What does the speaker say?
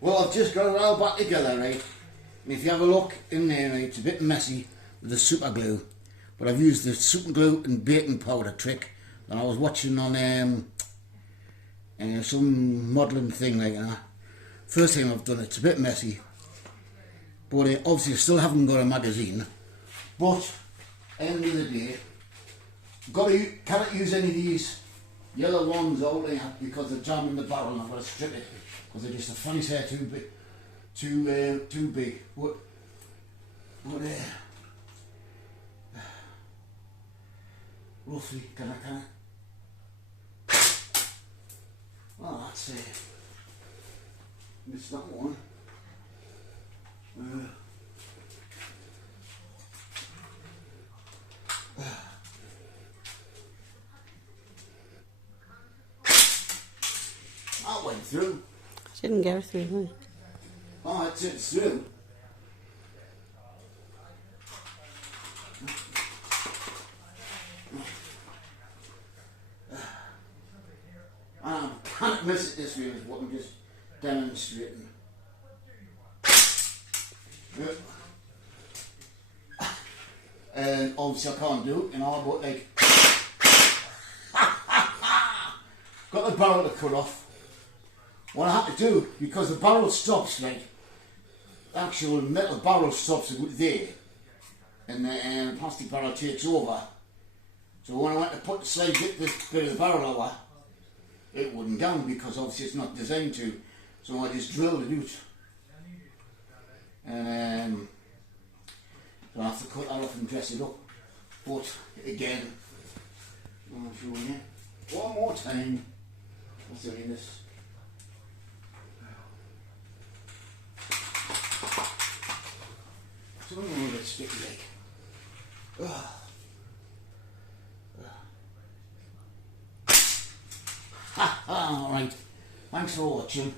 Well, I've just got it all back together, right? And if you have a look in there, right, it's a bit messy with the super glue. But I've used the super glue and baking powder trick that I was watching on some modelling thing like that. First time I've done it, it's a bit messy. But obviously I still haven't got a magazine. But, end of the day, cannot use any of these yellow ones out there because they're jamming the barrel and I've got to strip it because they're just a fanny hair too big. Too big. But roughly, can I? Well, that's it. Missed that one. That went through. It didn't go through, huh? Oh, it's through. I can't miss it this way is what I'm just demonstrating. And obviously I can't do it, you know, but like got the barrel to cut off. What I have to do, because the barrel stops, like the actual metal barrel stops there and the plastic barrel takes over. So when I went to put the slide this bit of the barrel over, it wouldn't down because obviously it's not designed to. So I just drilled it out. And so I have to cut that off and dress it up. But again, I'm showing you one more time. What's doing this? It's only a little bit sticky like. Alright, thanks for watching.